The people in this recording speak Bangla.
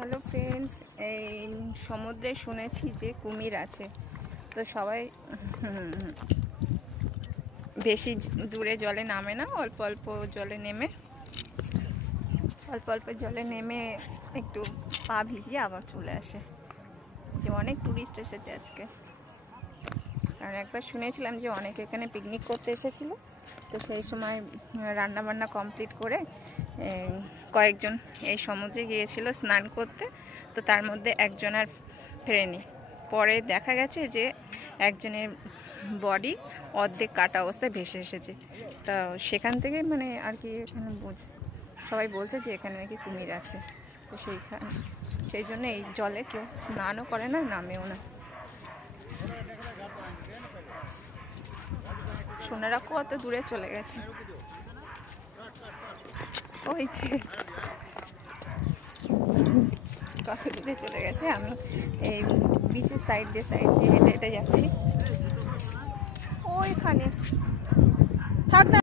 হ্যালো ফ্রেন্ডস, এই সমুদ্রে শুনেছি যে কুমির আছে। তো সবাই বেশি দূরে জলে নামে না, অল্প অল্প জলে নেমে একটু পা ভিজিয়ে আবার চলে আসে। যে অনেক টুরিস্ট এসেছে আজকে। আর একবার শুনেছিলাম যে অনেকে এখানে পিকনিক করতে এসেছিল, তো সেই সময় রান্নাবান্না কমপ্লিট করে কয়েকজন এই সমুদ্রে গিয়েছিল স্নান করতে। তো তার মধ্যে একজন আর ফেরেনি। পরে দেখা গেছে যে একজনের বডি অর্ধেক কাটা অবস্থায় ভেসে এসেছে। তা সেখান থেকে মানে আর কি এখানে সবাই বলছে যে এখানে নাকি কুমির আছে। তো সেই জন্য এই জলে কেউ স্নানও করে না, নামেও না। সোনারা কত দূরে চলে গেছে, ওই যে কত দূরে চলে গেছে। আমি এই বিচের সাইড দিয়ে হেঁটে হেঁটে যাচ্ছি। ওইখানে থাক না।